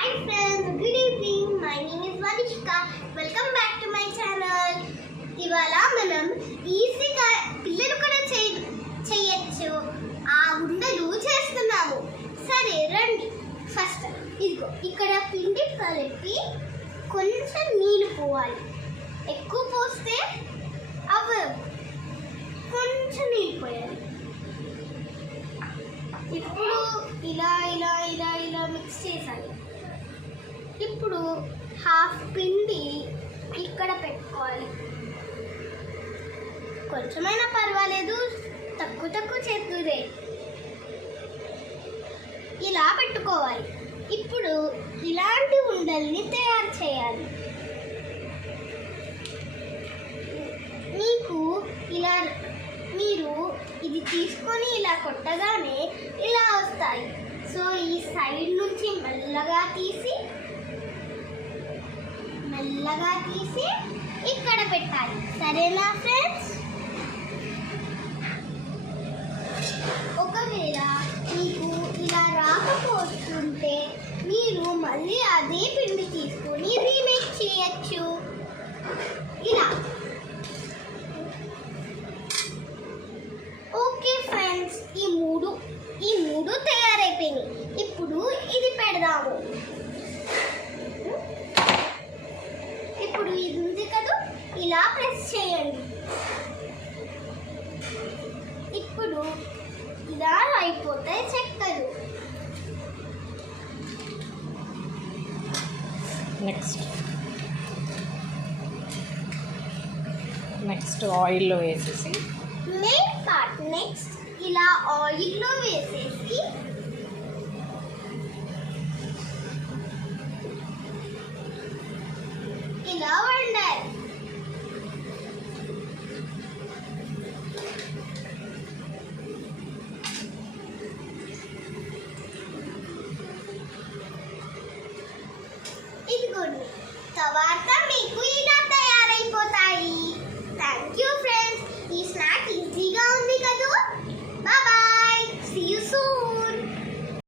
Hi friends good evening my name is Vanishka welcome back to my channel ఇవాళ మనం ఈజీగా పిల్లలు కూడా చేయ చేయొచ్చు. ఆ ఉండలు చేస్తున్నాము. సరే రండి. ఫస్ట్ ఇదిగో ఇక్కడ పిండి కలిపి కొంచెం నీళ్ళు పోవాలి. ఎక్కువ పోస్తే అవ్వదు కొంచెం నీళ్ళు పోయాలి. ఇప్పుడు ఇలా ఇలా ఇలా ఇలా మిక్స్ చేసాలి. ఇప్పుడు హాఫ్ పిండి ఇక్కడ పెట్టుకోవాలి. కొంచెమైనా పర్వాలేదు తక్కువ తక్కువ చేతురే ఇలా పెట్టుకోవాలి. ఇప్పుడు ఇలాంటి ఉండల్ని తయారు చేయాలి. మీకు ఇలా మీరు ఇది తీసుకొని ఇలా కొట్టగానే ఇలా వస్తాయి. సో ఈ సైడ్ నుంచి మెల్లగా తీసి మెల్లగా తీసి ఇక్కడ పెట్టాలి. సరేనా ఫ్రెండ్స్? ఒకవేళ మీకు ఇలా రాకపోతుంటే మీరు మళ్ళీ అదే పిండి తీసుకొని రీమేక్ చేయొచ్చు. ఇలా. ఓకే ఫ్రెండ్స్ ఈ మూడు ఈ మూడు తయారైపోయినాయి. ఇప్పుడు ఇది పెడదాము. ఇలా ప్రెస్ చేయండి. ఇప్పుడు ఇలా అయిపోతాయి చెక్కలు. నెక్స్ట్. నెక్స్ట్ ఆయిల్లో వేసేసి. మెయిన్ పార్ట్ నెక్స్ట్ ఇలా ఆయిల్లో వేసేసి గుడ్ తర్వాత మీకు ఇలా తయారైపోతాయి. థ్యాంక్ యూ ఫ్రెండ్స్ ఈ స్నాక్ ఈజీగా ఉంది కదూ? Bye see you soon